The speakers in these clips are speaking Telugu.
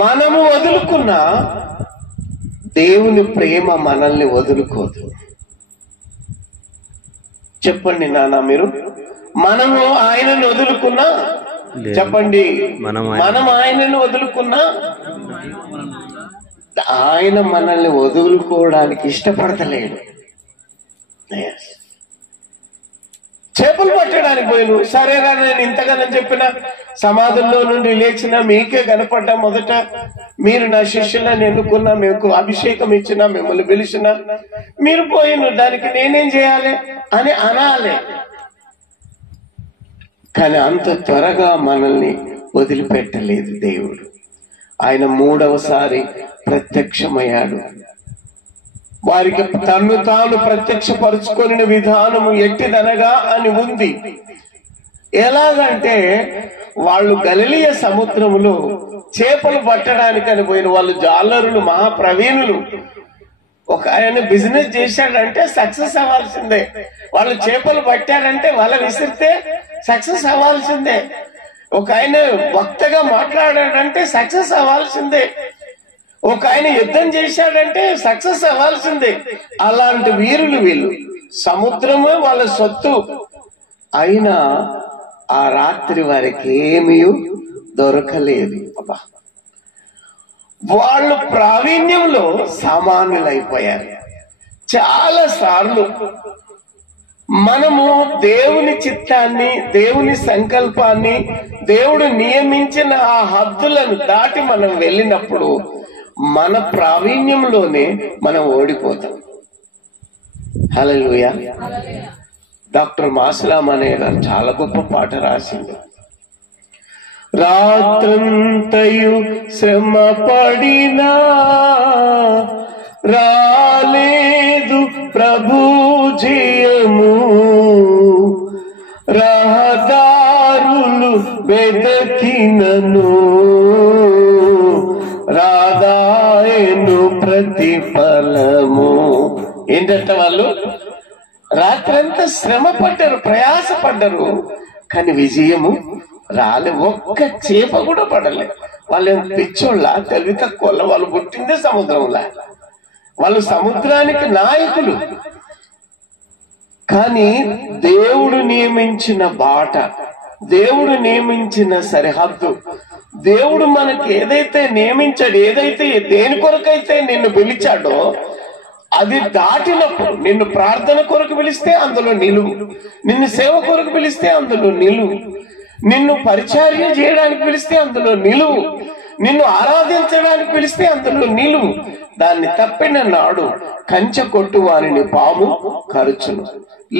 మనము వదులుకున్న దేవుని ప్రేమ మనల్ని వదులుకోదు. చెప్పండి నాన్న మీరు, మనము ఆయనను వదులుకున్నా, చెప్పండి, మనం ఆయనను వదులుకున్నా ఆయన మనల్ని వదులుకోవడానికి ఇష్టపడతలేడు. చేపలు పట్టడానికి పోయిను, సరేరా నేను ఇంతగానని చెప్పిన, సమాధుల్లో నుండి లేచిన మీకే కనపడ్డా, మొదట మీరు నా శిష్యులను ఎన్నుకున్నా, మీకు అభిషేకం ఇచ్చినా, మిమ్మల్ని పిలిచినా, మీరు పోయిను, దానికి నేనేం చేయాలి అని అనాలి. కానీ అంత త్వరగా మనల్ని వదిలిపెట్టలేదు దేవుడు. ఆయన మూడవసారి ప్రత్యక్షమయ్యాడు. వారికి తన్ను తాను ప్రత్యక్షపరుచుకొని విధానము ఎట్టిదనగా అని ఉంది. ఎలాగంటే వాళ్ళు గలిలయ సముద్రములో చేపలు పట్టడానికి అని పోయిన వాళ్ళు జాలరులు, మహాప్రవీణులు. ఒక ఆయన బిజినెస్ చేశాడంటే సక్సెస్ అవ్వాల్సిందే. వాళ్ళు చేపలు పట్టారంటే వల విసిరితే సక్సెస్ అవ్వాల్సిందే. ఒక ఆయన వక్తగా మాట్లాడాడంటే సక్సెస్ అవ్వాల్సిందే. ఒక ఆయన యుద్ధం చేశాడంటే సక్సెస్ అవ్వాల్సిందే. అలాంటి వీరులు వీళ్ళు. సముద్రమే వాళ్ళ సొత్తు. అయినా ఆ రాత్రి వారికి ఏమీ దొరకలేదు. వాళ్ళు ప్రావీణ్యంలో సామాన్యులైపోయారు. చాలా సార్లు మనము దేవుని చిత్తాన్ని, దేవుని సంకల్పాన్ని, దేవుడు నియమించిన ఆ హద్దులను దాటి మనం వెళ్ళినప్పుడు మన ప్రావీణ్యంలోనే మనం ఓడిపోతాం. హల్లెలూయా. డాక్టర్ మాసలాం అనే గారు చాలా గొప్ప పాట రాసింది. రాత్రంతయు శ్రమ పడినా రాలేదు ప్రభు జయము, రహదారులు వెదకినను రాదాయను ప్రతిఫలము. ఏంటంటే వాళ్ళు రాత్రంతా శ్రమ పడ్డారు, ప్రయాస పడ్డారు, కానీ విజయము రాలే. ఒక్క చేప కూడా పడలే. వాళ్ళు పిచ్చోళ్ళ, తెలివి తక్కువ, వాళ్ళు పుట్టిందే సముద్రంలా. వాళ్ళు సముద్రానికి నాయకులు. కానీ దేవుడు నియమించిన బాట, దేవుడు నియమించిన సరిహద్దు, దేవుడు మనకి ఏదైతే నియమించాడు, ఏదైతే దేని కొరకైతే నిన్ను పిలిచాడో అది దాటినప్పుడు, నిన్ను ప్రార్థన కొరకు పిలిస్తే అందులో నిలువు, నిన్ను సేవ కొరకు పిలిస్తే అందులో నిలువు, నిన్ను పరిచర్య చేయడానికి పిలిస్తే అందులో నిలువు, నిన్ను ఆరాధించడానికి పిలిస్తే అందులో నిలువు. దాన్ని తప్పిన నాడు కంచె కొట్టు వారిని పాము కరుచును.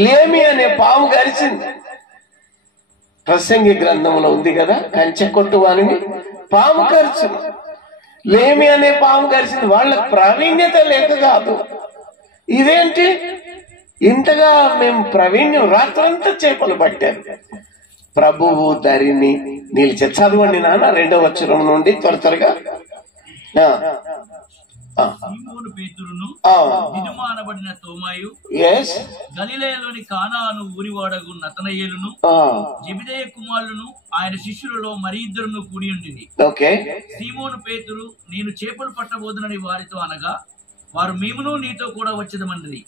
లేమి అనే పాము కరిచింది. ప్రసంగి గ్రంథంలో ఉంది కదా, కంచె కొట్టు వారిని పాము కరుచును. లేమి అనే పాము కరిచింది. వాళ్ళ ప్రావీణ్యత లేక కాదు. ఇదేంటి ఇంతగా మేము ప్రావీణ్యం, రాత్రంతా చేపలు పట్టారు. ప్రభువు దరిని నిలిచే. చదవండి నాన్న 2వ వచనం నుండి త్వరగా. సీమోను పేతురును, దిదుమానబడిన తోమాయు, గలిలయలోని కానాను ఊరివాడగు నతనయేలును, జెబెదయి కుమారులను ఆయన శిష్యులలో మరి ఇద్దరును కూడి ఉండింది. సీమోను పేతురు, నేను చేపలు పట్టబోదునని వారితో అనగా, వారు మేమును నీతో కూడా వచ్చేదమన్నది.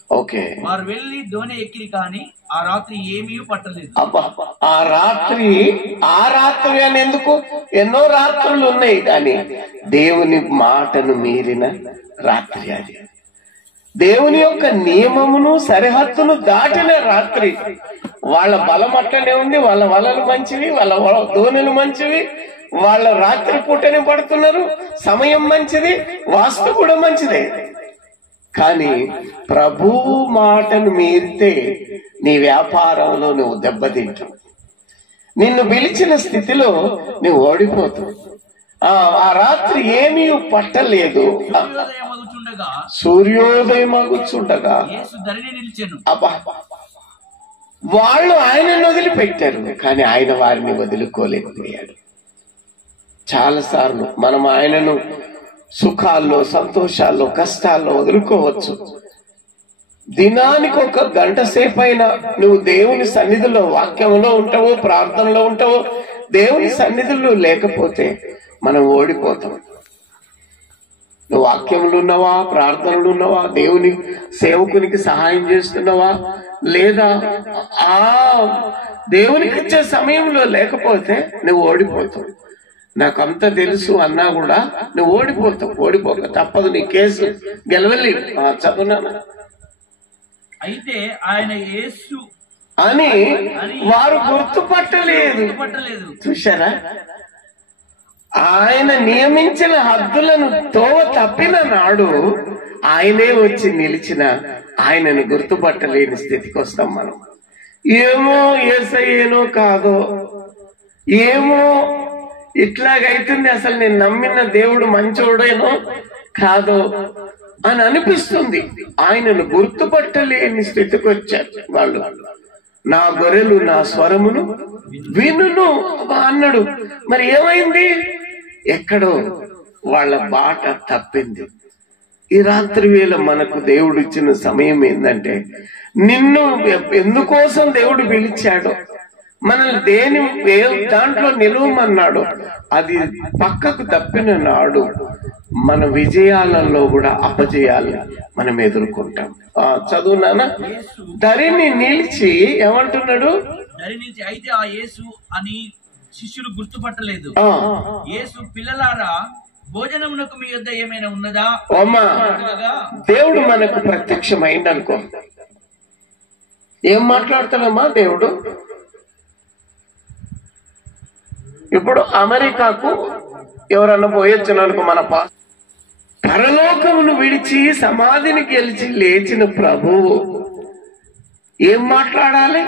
వారు వెళ్లి దోణి ఎక్కిరి, కాని ఆ రాత్రి ఏమీ పట్టలేదు. ఆ రాత్రి అని ఎందుకు? ఎన్నో రాత్రులు ఉన్నాయి, కానీ దేవుని మాటను మీరిన రాత్రి అది. దేవుని యొక్క నియమమును సరిహద్దును దాటిన రాత్రి. వాళ్ళ బలం అట్లనే ఉంది, వాళ్ళ వలలు మంచివి, వాళ్ళ దోణులు మంచివి, వాళ్ళ రాత్రి పూటనే పడుతున్నారు, సమయం మంచిది, వాస్తు కూడా మంచిదే. కానీ ప్రభువు మాటను మీరితే నీ వ్యాపారంలో నువ్వు దెబ్బతింటావు. నిన్ను పిలిచిన స్థితిలో నువ్వు ఓడిపోతావు. ఆ రాత్రి ఏమీ పట్టలేదు. సూర్యోదయం అగుచుండగా అబ్బా, వాళ్ళు ఆయనను వదిలిపెట్టారు, కానీ ఆయన వారిని వదులుకోలేకపోయాడు. చాలా సార్లు మనం ఆయనను సుఖాల్లో, సంతోషాల్లో, కష్టాల్లో వదులుకోవచ్చు. దినానికి 1 గంట సేపైనా నువ్వు దేవుని సన్నిధిలో, వాక్యంలో ఉంటావో, ప్రార్థనలో ఉంటావో, దేవుని సన్నిధిలో లేకపోతే మనం ఓడిపోతాం. నువ్వు వాక్యములు ఉన్నావా, ప్రార్థనలు ఉన్నావా, దేవుని సేవకునికి సహాయం చేస్తున్నావా, లేదా ఆ దేవునికి ఇచ్చే సమయంలో లేకపోతే నువ్వు ఓడిపోతావు. నాకంతా తెలుసు అన్నా కూడా నువ్వు ఓడిపోతావు. ఓడిపోక తప్పదు, నీ కేసు గెలవలి. చదువునా? అయితే ఆయన యేసు అని వారు గుర్తుపట్టలేదు. చూశారా? ఆయన నియమించిన హద్దులను తోవ తప్పిన నాడు ఆయనే వచ్చి నిలిచిన ఆయనను గుర్తుపట్టలేని స్థితికి వస్తాం మనం. ఏమో యేసయ్యేనో కాదో, ఏమో ఇట్లాగైతుంది, అసలు నేను నమ్మిన దేవుడు మంచోడేనో కాదో అని అనిపిస్తుంది. ఆయనను గుర్తుపట్టలేని స్థితికి వచ్చారు వాళ్ళు. నా గొర్రెలు నా స్వరమును వినును అన్నాడు. మరి ఏమైంది? ఎక్కడో వాళ్ళ బాట తప్పింది. ఈ రాత్రి వేళ మనకు దేవుడు ఇచ్చిన సమయం ఏంటంటే, నిన్ను ఎందుకోసం దేవుడు పిలిచాడో, మనల్ని దేని దాంట్లో నిలువమన్నాడు, అది పక్కకు తప్పిన నాడు మన విజయాలలో కూడా అపజయాల్ని మనం ఎదుర్కొంటాం. చదువునానా? ధరిని నిలిచి ఏమంటున్నాడు? ధరి నిలిచి అయితే ఆ యేసు అని శిష్యులు గుర్తుపట్టలేదు. యేసు పిల్లలారా, భోజనమునకు మీ యొద్ద ఏమైనా ఉన్నదా? అమ్మా, దేవుడు మనకు ప్రత్యక్షమైంది అనుకో, ఏం మాట్లాడతాడమ్మా దేవుడు? ఇప్పుడు అమెరికాకు ఎవరన్నా పోయొచ్చిన అనుకో, మన పరలోకమును విడిచి సమాధిని గెలిచి లేచిన ప్రభువు ఏం మాట్లాడాలి?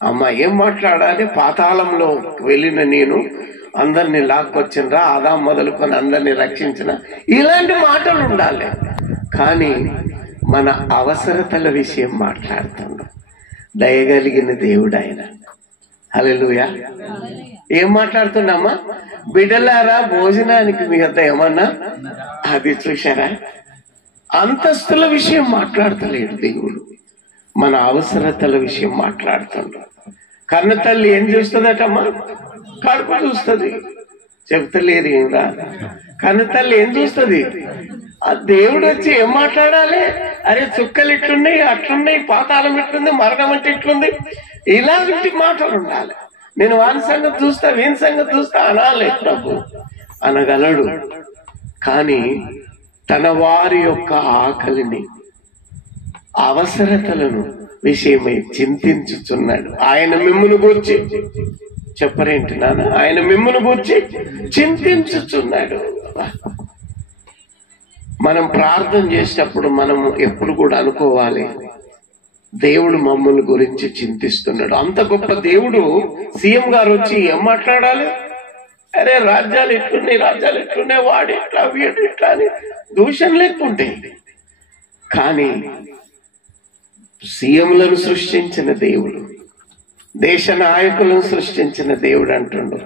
అమ్మా ఏం మాట్లాడాలి? పాతాళంలో వెళ్ళిన నేను అందరినీ లాక్కొచ్చినరా, ఆదాం మొదలుకొని అందరినీ రక్షించిన, ఇలాంటి మాటలు ఉండాలి. కానీ మన అవసరతల విషయం మాట్లాడుతుండ దయగలిగిన దేవుడు ఆయన. హల్లెలూయా. ఏం మాట్లాడుతున్నామా? బిడ్డలారా, భోజనానికి మీ వద్ద ఏమన్నా? అది చూశారా? అంతస్తుల విషయం మాట్లాడతలేడు దేవుడు, మన అవసరతల విషయం మాట్లాడుతుండ్రు. కన్న తల్లి ఏం చూస్తుందటమ్మా? కడుపు చూస్తుంది. చెప్తలేరు ఏం రా? కన్న తల్లి ఏం చూస్తుంది? ఆ దేవుడు వచ్చి ఏం మాట్లాడాలి? అరే చుక్కలు ఇట్లున్నాయి, అట్లున్నాయి, పాతాళం ఇట్లుంది, మరణం అంటే ఇట్లుంది, ఇలాంటి మాటలు ఉండాలి. నేను వాని సంగతి చూస్తా, వీని సంగతి చూస్తా అనాలి ప్రభు, అనగలడు. కానీ తన వారి యొక్క ఆకలిని, అవసరతలను విషయమై చింతించుచున్నాడు. ఆయన మిమ్మును గూర్చి చెప్పరేంటి నాన్న? ఆయన మిమ్మును గూర్చి చింతించుచున్నాడు. మనం ప్రార్థన చేసేటప్పుడు మనం ఎప్పుడు కూడా అనుకోవాలి, దేవుడు మమ్మల్ని గురించి చింతిస్తున్నాడు. అంత గొప్ప దేవుడు సీఎం గారు వచ్చి ఏం మాట్లాడాలి? అరే రాజ్యాలు ఎట్లున్నాయి, రాజ్యాలు ఎట్లున్నాయి, వాడు ఇట్లా, వీడు ఇట్లా అని దూషణ లేకుంటాయి. కానీ సీఎంలను సృష్టించిన దేవుడు, దేశ నాయకులను సృష్టించిన దేవుడు అంటుండు,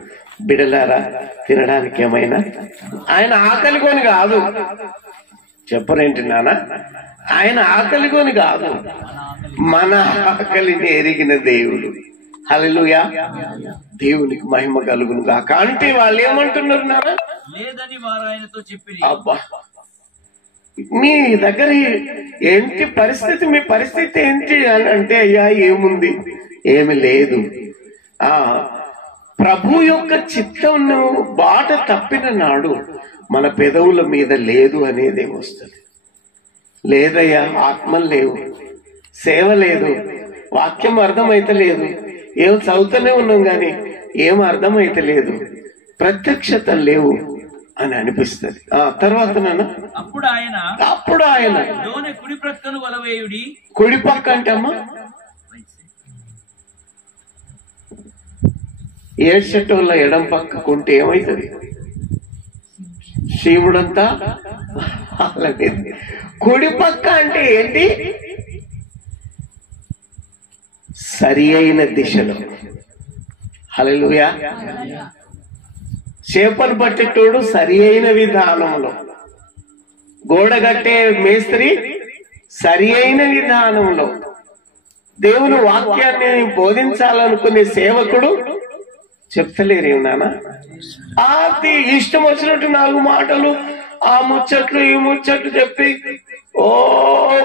బిడలారా తినడానికి ఏమైనా? ఆయన ఆకలి కొని కాదు, చెప్పరేంటి నాన్న? ఆయన ఆకలి కొని కాదు, మన ఆకలిని ఎరిగిన దేవుడు. హల్లెలూయా. దేవునికి మహిమ కలుగును గాక. అంటే వాళ్ళు ఏమంటున్నారు నాన్న? లేదని వారు ఆయనతో చెప్పి, అబ్బా మీ దగ్గర ఏంటి పరిస్థితి, మీ పరిస్థితి ఏంటి అని అంటే, అయ్యా ఏముంది, ఏమి లేదు. ప్రభు యొక్క చిత్తమును బాట తప్పిన నాడు మన పెదవుల మీద లేదు అనేది వస్తుంది. లేదయ్యా, ఆత్మలు లేవు, సేవ లేదు, వాక్యం అర్థమైతే లేదు, ఏం చదువుతూనే ఉన్నాం గాని ఏం అర్థమైతే లేదు, ప్రత్యక్షత లేవు అని అనిపిస్తుంది. తర్వాత అప్పుడు ఆయన కుడి ప్రక్కను వలవేయుడి. కుడి పక్క అంటే అమ్మా ఏడ్చెట్టోళ్ళ ఎడం పక్క కొంటే ఏమైతుంది? శివుడంతా కుడి పక్క అంటే ఏంటి? సరి అయిన దిశలో. హల్లెలూయా. చేపలు పట్టేటోడు సరి అయిన విధానంలో, గోడగట్టే మేస్త్రి సరి అయిన విధానంలో, దేవుని వాక్యాన్ని బోధించాలనుకునే సేవకుడు చెప్తలేరు నాన్న. అది ఇష్టం వచ్చినట్టు 4 మాటలు ఆ ముచ్చట్లు ఈ ముచ్చట్లు చెప్పి ఓ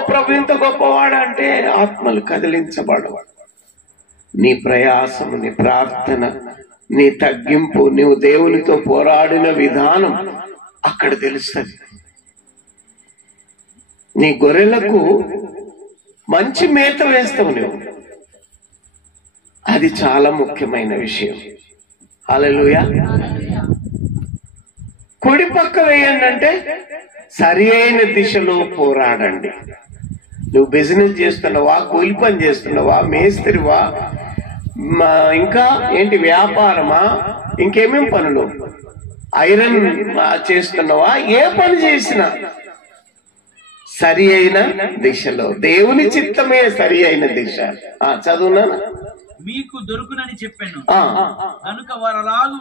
ప్రభు ఇంత గొప్పవాడంటే ఆత్మలు కదిలించబడవాడు. నీ ప్రయాసము, నీ ప్రార్థన, నీ తగ్గింపు, నీవు దేవునితో పోరాడిన విధానం అక్కడ తెలుస్తుంది. నీ గొర్రెలకు మంచి మేత వేస్తావు నువ్వు, అది చాలా ముఖ్యమైన విషయం. హల్లెలూయా. కుడి పక్క వేయండి అంటే సరి అయిన దిశలో పోరాడండి. నువ్వు బిజినెస్ చేస్తున్నావా, కూలి పని చేస్తున్నావా, మేస్త్రివా, ఇంకా ఏంటి వ్యాపారమా, ఇంకేమేం పనులు, ఐరన్ చేస్తున్నావా, ఏ పని చేసినా సరి అయిన దిశలో, దేవుని చిత్తమే సరి అయిన దిశ. చదువునా? మీకు దొరుకునని చెప్పాను కనుక వారలాగు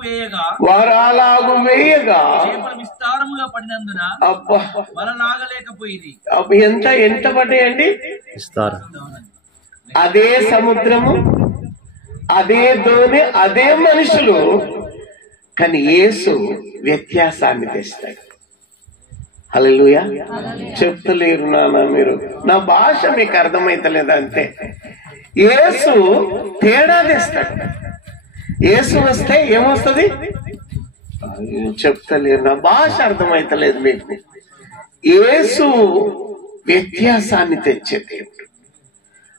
వేయగా చేపలు విస్తారముగా పడినందున అబ్బా వలలాగలేకపోయింది. ఎంత పడ్డాయండి? అదే సముద్రము, అదే దోణి, అదే మనుషులు, కానీ యేసు వ్యత్యాసాన్ని తెస్తాడు. హల్లెలూయా. చెప్తలేరు నాన్న మీరు, నా భాష మీకు అర్థమైతలేదు అంతే. యేసు తేడా తెస్తాడు. యేసు వస్తే ఏమొస్తుంది? చెప్తలేరు, నా భాష అర్థమైతలేదు మీకు. యేసు వ్యత్యాసాన్ని తెచ్చే దేవుడు.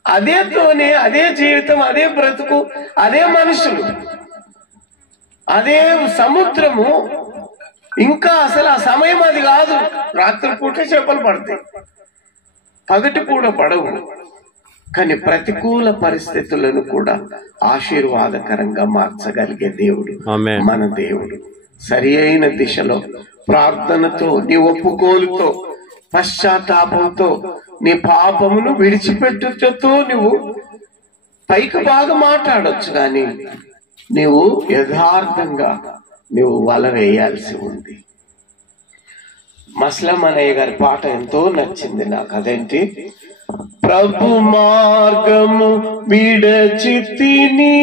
అదేతోనే అదే జీవితం, అదే బ్రతుకు, అదే మనుషులు, అదే సముద్రము. ఇంకా అసలు ఆ సమయం అది కాదు. రాత్రి పూట చేపలు పడతాయి, పగటి పూట పడవు. కానీ ప్రతికూల పరిస్థితులను కూడా ఆశీర్వాదకరంగా మార్చగలిగే దేవుడు మన దేవుడు. సరి అయిన దిశలో ప్రార్థనతో, నీ ఒప్పుకోలుతో, పశ్చాత్తాపంతో, నీ పాపమును విడిచిపెట్టుతో నువ్వు పైకి బాగా మాట్లాడొచ్చు, కానీ నీవు యథార్థంగా నువ్వు వల వేయాల్సి ఉంది. మస్లం అన్నయ్య గారి పాట ఎంతో నచ్చింది నాకు. అదేంటి? ప్రభు మార్గము విడచితిని,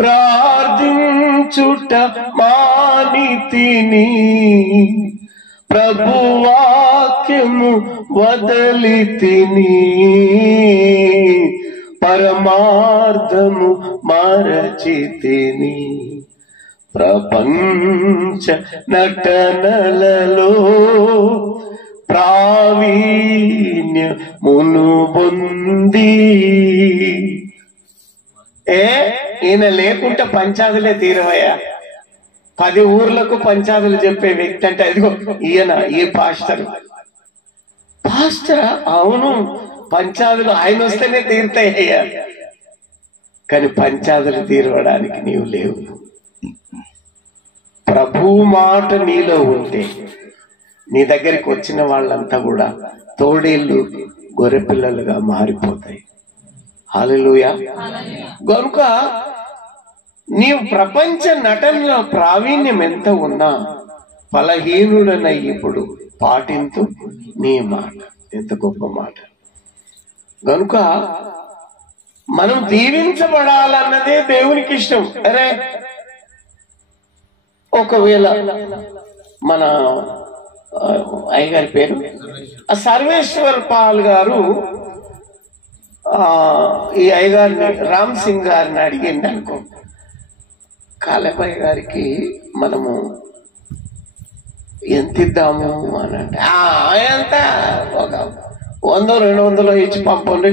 ప్రార్థించుట మానితిని, ప్రభు వాక్యము వదలితిని, పరమార్థము మరచితిని, ప్రపంచ నటనలలో ప్రావీణ్యమును పొంది. ఈయన లేకుంటే పంచాదులే తీరవయ్యా. 10 ఊర్లకు పంచాదులు చెప్పే వ్యక్తి అంటే అదిగో ఈయన, ఈ పాస్టర్. అవును, పంచాదులు ఆయన వస్తేనే తీరుతాయ్యా, కానీ పంచాదులు తీరవడానికి నీవు లేవు. ప్రభు మాట నీలో ఉంటే నీ దగ్గరికి వచ్చిన వాళ్ళంతా కూడా తోడేళ్ళు, గొర్రె పిల్లలుగా మారిపోతాయి. హల్లెలూయా. కనుక నీవు ప్రపంచ నటనలో ప్రావీణ్యం ఎంత ఉన్నా ఫలహీనుడనై ఇప్పుడు పాటింతు నీ మాట. ఎంత గొప్ప మాట. కనుక మనం దీవించబడాలన్నదే దేవునికి ఇష్టం. అరే ఒకవేళ మన అయ్యగారి పేరు సర్వేశ్వర్ పాల్ గారు ఈ అయ్యగారిని, రామ్ సింగ్ గారిని అడిగింది అనుకో, కాలేపయ్య గారికి మనము ఎంత ఇద్దాము అని అంటే ఎంత ఒక 100-200 ఇచ్చి పంపండి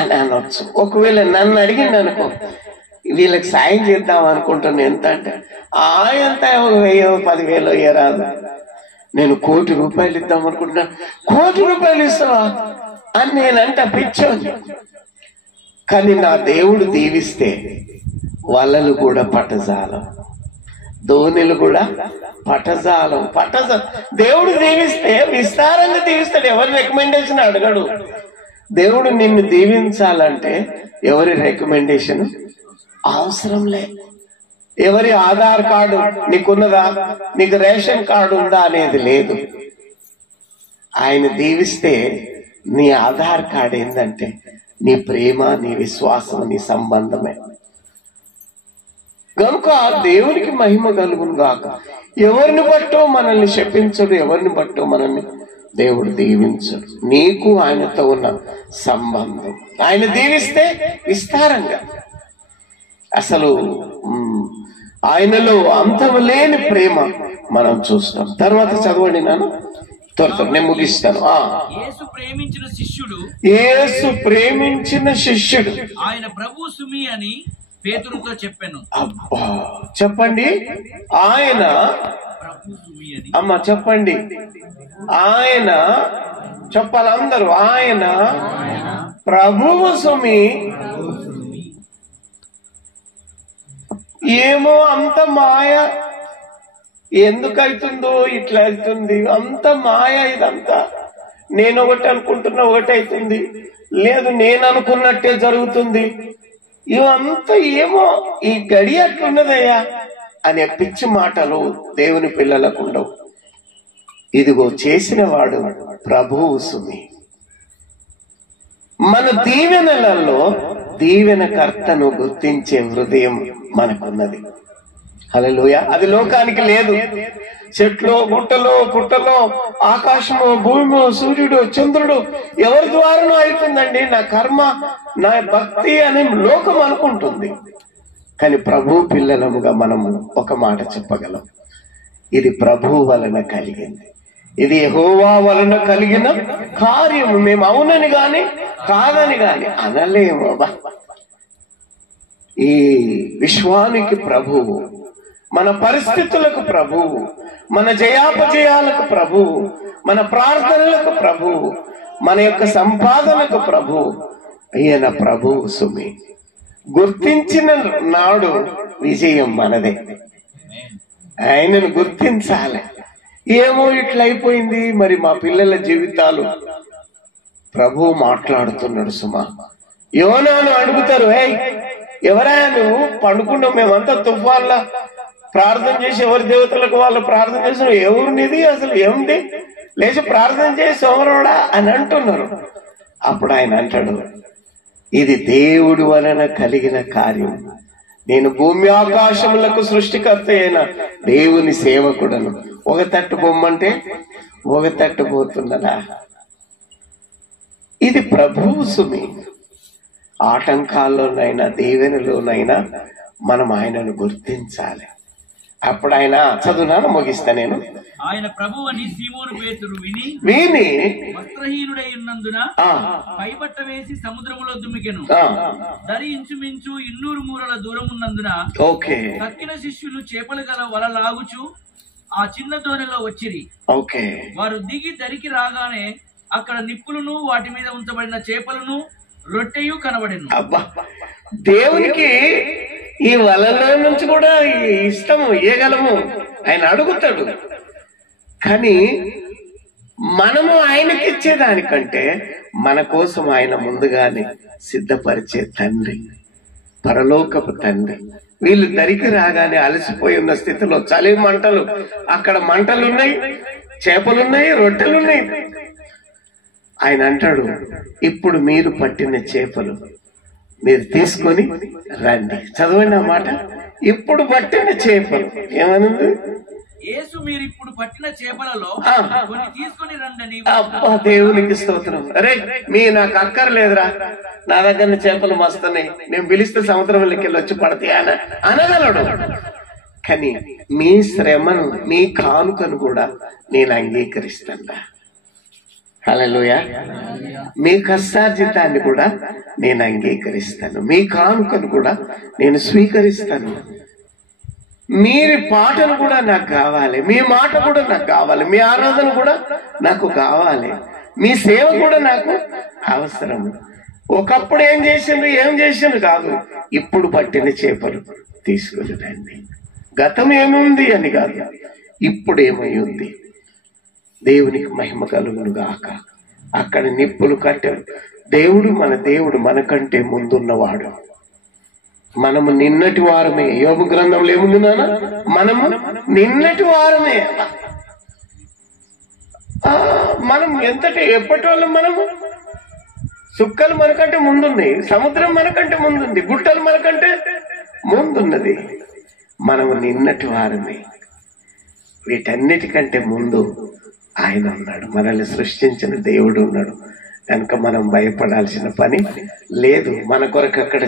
అని అనొచ్చు. ఒకవేళ నన్ను అడిగింది అనుకో, వీళ్ళకి సాయం చేద్దాం అనుకుంటున్నా, ఎంత అంటే ఎంత 1000-10,000 ఇయ్యరాదు, నేను 1 కోటి రూపాయలు ఇద్దాం అనుకుంటున్నా. 1 కోటి రూపాయలు ఇస్తావా అని నేనంట పిచ్చోని. కానీ నా దేవుడు దీవిస్తే వలలు కూడా పటజాలం, దోణిలు కూడా పటజాలం. దేవుడు దీవిస్తే విస్తారంగా దీవిస్తాడు. ఎవరి రికమెండేషన్ అడగడు. దేవుడు నిన్ను దీవించాలంటే ఎవరి రికమెండేషన్ అవసరం లేదు. ఎవరి ఆధార్ కార్డు నీకున్నదా, నీకు రేషన్ కార్డు ఉందా అనేది లేదు. ఆయన దీవిస్తే నీ ఆధార్ కార్డు ఏంటంటే నీ ప్రేమ, నీ విశ్వాసం, నీ సంబంధమే. కనుక దేవునికి మహిమ కలుగును గాక. ఎవరిని బట్టో మనల్ని శపించడు, ఎవరిని బట్టో మనల్ని దేవుడు దీవించడు. నీకు ఆయనతో ఉన్న సంబంధం, ఆయన దీవిస్తే విస్తారంగా, అసలు ఆయనలో అంతము లేని ప్రేమ మనం చూస్తాం. తర్వాత చదవండి నాన్న, త్వరతో నేను ముగిస్తాను. యేసు ప్రేమించిన శిష్యుడు, యేసు ప్రేమించిన శిష్యుడు ఆయన ప్రభు సుమి అని పేతురుతో చెప్పాను. అబ్బా చెప్పండి, ఆయన ప్రభు సుమి అని. అమ్మ చెప్పండి, ఆయన చెప్పాలి అందరూ, ఆయన ప్రభువు సుమి. ఏమో అంత మాయ, ఎందుకైతుందో ఇట్లా అవుతుంది, అంత మాయ ఇదంతా. నేను ఒకటి అనుకుంటున్నా ఒకటి అవుతుంది, లేదు నేను అనుకున్నట్టే జరుగుతుంది, ఇవంతా ఏమో ఈ గడి అట్లున్నదయ్యా అనే పిచ్చి మాటలు దేవుని పిల్లలకు ఉండవు. ఇదిగో చేసిన వాడు ప్రభువు సుమి. మన దీవెనలలో దీవెనకర్తను గుర్తించే హృదయం మనకున్నది. హల్లెలూయా. అది లోకానికి లేదు. చెట్లు, గుట్టలో, పుట్టలో, ఆకాశము, భూమి, సూర్యుడు, చంద్రుడు ఎవరి ద్వారానో అవుతుందండి నా కర్మ, నా భక్తి అని లోకం అనుకుంటుంది. కానీ ప్రభు పిల్లలముగా మనం ఒక మాట చెప్పగలం, ఇది ప్రభువు వలన కలిగింది, ఇది యెహోవా వలన కలిగిన కార్యము. మేము అవునని గాని కాదని గాని అనలేము. ఈ విశ్వానికి ప్రభువు, మన పరిస్థితులకు ప్రభువు, మన జయాపజయాలకు ప్రభువు, మన ప్రార్థనలకు ప్రభువు, మన యొక్క సంపాదనకు ప్రభువు. ఈయన ప్రభువు సుమి. గుర్తించిన నాడు విజయం మనదే. ఆయనను గుర్తించాలి. ఏమో ఇట్లయిపోయింది మరి మా పిల్లల జీవితాలు. ప్రభువు మాట్లాడుతున్నాడు సుమా. యోనాను అడుగుతారు, ఎవరా నువ్వు పండుకున్నావు, మేమంతా తుఫాన్లా ప్రార్థన చేసి ఎవరి దేవతలకు వాళ్ళు ప్రార్థన చేసిన, ఎవరినిది అసలు ఏమిటి, లేచి ప్రార్థన చేసి సోమరోడా అని అంటున్నారు. అప్పుడు ఆయన అంటాడు, ఇది దేవుడి వలన కలిగిన కార్యం, నేను భూమి ఆకాశములకు సృష్టికర్త అయిన దేవుని సేవకుడను. ఒక తట్టు బొమ్మంటే ఒక తట్టు పోతున్నదా. ఇది ప్రభువు సుమి. ఆటంకాల్లోనైనా దీవెనలోనైనా మనం ఆయనను గుర్తించాలి. అప్పుడు ఆయన చదువునాను ముగిస్తా నేను. ఆయన ప్రభు అని సీమోను పేతురు విని వస్త్రహీనుడై ఉన్నందున పైబట్ట వేసి సముద్రములో దుమికెను. దరి ఇంచుమించు 200 మూరల దూరం ఉన్నందున తక్కిన శిష్యులు చేపలు గల వల లాగుచు ఆ చిన్న దోణిలో వచ్చిరి. వారు దిగి దరికి రాగానే అక్కడ నిప్పులను వాటి మీద ఉంచబడిన చేపలను రొట్టెయు కనబడెను. అబ్బా, దేవునికి ఈ వలలో నుంచి కూడా ఇష్టము, ఇయ్యగలము, ఆయన అడుగుతాడు. కానీ మనము ఆయనకి ఇచ్చేదానికంటే మన కోసం ఆయన ముందుగానే సిద్ధపరిచే తండ్రి, పరలోకపు తండ్రి. వీళ్ళు దరికి రాగానే అలసిపోయి ఉన్న స్థితిలో, చలి మంటలు, అక్కడ మంటలున్నాయి, చేపలున్నాయి, రొట్టెలున్నాయి. ఆయన అంటాడు, ఇప్పుడు మీరు పట్టిన చేపలు మీరు తీసుకొని రండి. చదవండి ఆ మాట. ఇప్పుడు పట్టిన చేపలు ఏమనుంది? యేసు మీరు ఇప్పుడు పట్టిన చేపలలో కొన్ని తీసుకొని రండి. అబ్బా, దేవునికి స్తోత్రం. అరే నాకు అక్కర్లేదురా, నా దగ్గర చేపలు మస్తున్నాయి, నేను పిలిస్తే సముద్రంలోకి వెళ్ళి వచ్చి పడతాయి అనగలడు. కానీ మీ శ్రమను, మీ కానుకను కూడా నేను అంగీకరిస్తాను. హల్లెలూయా. మీ కష్టార్జితాన్ని కూడా నేను అంగీకరిస్తాను, మీ కానుకను కూడా నేను స్వీకరిస్తాను. మీరు పాటలు కూడా నాకు కావాలి, మీ మాట కూడా నాకు కావాలి, మీ ఆరాధన కూడా నాకు కావాలి, మీ సేవ కూడా నాకు అవసరం. ఒకప్పుడు ఏం చేసిండు కాదు, ఇప్పుడు పట్టిన చేపలు తీసుకుని రండి. గతం ఏముంది అని కాదు, ఇప్పుడు ఏమై ఉంది. దేవునికి మహిమ కలుగును గాక. అక్కడ నిప్పులు కట్టారు. దేవుడు మనకంటే ముందున్నవాడు. మనము నిన్నటి వారమే. యోబు గ్రంథంలో ఏముంది నాన్న? మనము నిన్నటి వారమే. మనం ఎప్పటి వాళ్ళం? మనము సుక్కలు మనకంటే ముందున్నాయి, సముద్రం మనకంటే ముందుంది, గుట్టలు మనకంటే ముందున్నది. మనము నిన్నటి వారమే. వీటన్నిటికంటే ముందు ఆయన ఉన్నాడు, మనల్ని సృష్టించిన దేవుడు ఉన్నాడు కనుక మనం భయపడాల్సిన పని లేదు. మన కొరకు అక్కడ